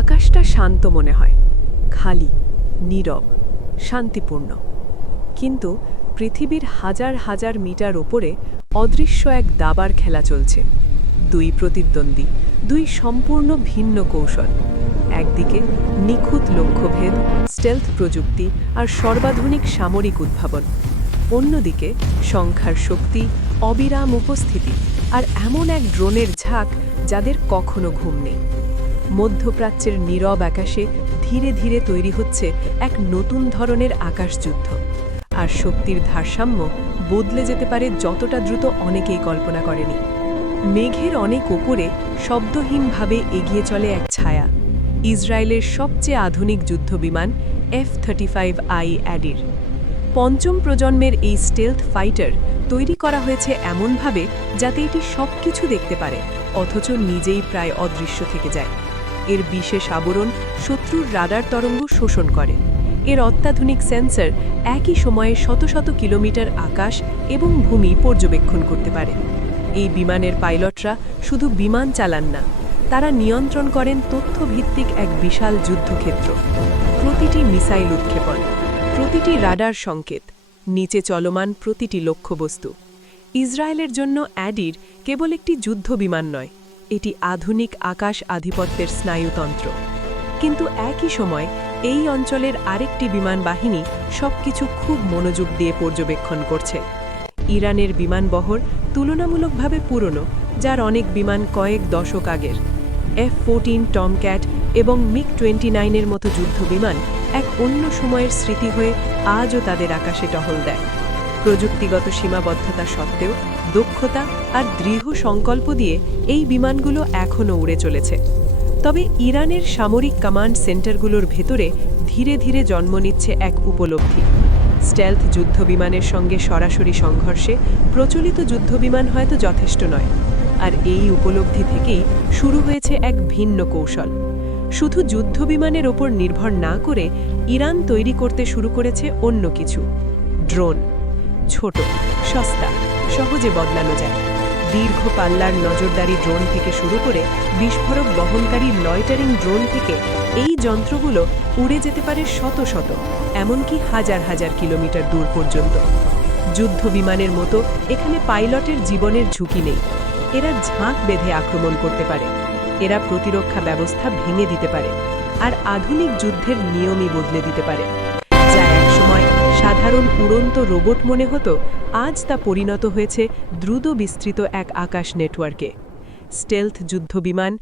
আকাশটা শান্ত মনে হয়, খালি, নীরব, শান্তিপূর্ণ। কিন্তু পৃথিবীর হাজার হাজার মিটার ওপরে অদৃশ্য এক দাবার খেলা চলছে। দুই প্রতিদ্বন্দ্বী, দুই সম্পূর্ণ ভিন্ন কৌশল। একদিকে নিখুঁত লক্ষ্যভেদ, স্টেলথ প্রযুক্তি আর সর্বাধুনিক সামরিক উদ্ভাবন। অন্যদিকে সংখ্যার শক্তি, অবিরাম উপস্থিতি আর এমন এক ড্রোনের ঝাঁক যাদের কখনো ঘুম নেই। মধ্যপ্রাচ্যের নীরব আকাশে ধীরে ধীরে তৈরি হচ্ছে এক নতুন ধরনের আকাশযুদ্ধ। আর শক্তির ভারসাম্য বদলে যেতে পারে যতটা দ্রুত অনেকেই কল্পনা করেনি। মেঘের অনেক ওপরে শব্দহীনভাবে এগিয়ে চলে এক ছায়া, ইসরায়েলের সবচেয়ে আধুনিক যুদ্ধবিমান F-35I অ্যাডির। পঞ্চম প্রজন্মের এই স্টেলথ ফাইটার তৈরি করা হয়েছে এমনভাবে যাতে এটি সবকিছু দেখতে পারে, অথচ নিজেই প্রায় অদৃশ্য থেকে যায়। এর বিশেষ আবরণ শত্রুর রাডার তরঙ্গ শোষণ করে। এর অত্যাধুনিক সেন্সর একই সময়ে শত শত কিলোমিটার আকাশ এবং ভূমি পর্যবেক্ষণ করতে পারে। এই বিমানের পাইলটরা শুধু বিমান চালান না, তারা নিয়ন্ত্রণ করেন তথ্যভিত্তিক এক বিশাল যুদ্ধক্ষেত্র। প্রতিটি মিসাইল উৎক্ষেপণ, প্রতিটি রাডার সংকেত, নিচে চলমান প্রতিটি লক্ষ্যবস্তু। ইসরায়েলের জন্য অ্যাডির কেবল একটি যুদ্ধ বিমান নয়, এটি আধুনিক আকাশ আধিপত্যের স্নায়ুতন্ত্র। কিন্তু একই সময় এই অঞ্চলের আরেকটি বিমান বাহিনী সবকিছু খুব মনোযোগ দিয়ে পর্যবেক্ষণ করছে। ইরানের বিমানবহর তুলনামূলকভাবে পুরনো, যার অনেক বিমান কয়েক দশক আগের। F-14 টমক্যাট এবং MiG-29-এর মতো যুদ্ধবিমান এক অন্য সময়ের স্মৃতি হয়ে আজও তাদের আকাশে টহল দেয়। প্রযুক্তিগত সীমাবদ্ধতা সত্ত্বেও দক্ষতা আর দৃঢ় সংকল্প দিয়ে এই বিমানগুলো এখনও উড়ে চলেছে। তবে ইরানের সামরিক কমান্ড সেন্টারগুলোর ভেতরে ধীরে ধীরে জন্ম নিচ্ছে এক উপলব্ধি। স্টেলথ যুদ্ধবিমানের সঙ্গে সরাসরি সংঘর্ষে প্রচলিত যুদ্ধবিমান হয়তো যথেষ্ট নয়। আর এই উপলব্ধি থেকেই শুরু হয়েছে এক ভিন্ন কৌশল। শুধু যুদ্ধবিমানের ওপর নির্ভর না করে ইরান তৈরি করতে শুরু করেছে অন্য কিছু। ড্রোন। ছোট, সস্তা, সহজে বদলানো যায়। দীর্ঘ পাল্লার নজরদারি ড্রোন থেকে শুরু করে বিস্ফোরক বহনকারী লয়টারিং ড্রোন থেকে এই যন্ত্রগুলো উড়ে যেতে পারে শত শত, এমনকি হাজার হাজার কিলোমিটার দূর পর্যন্ত। যুদ্ধ বিমানের মতো এখানে পাইলটের জীবনের ঝুঁকি নেই। এরা ঝাঁক বেঁধে আক্রমণ করতে পারে, এরা প্রতিরক্ষা ব্যবস্থা ভেঙে দিতে পারে, আর আধুনিক যুদ্ধের নিয়মই বদলে দিতে পারে। যা একসময় সাধারণ উড়ন্ত রোবট মনে হতো, আজ তা পরিণত হয়েছে দ্রুত বিস্তৃত এক আকাশ নেটওয়ার্কে। স্টেলথ যুদ্ধবিমান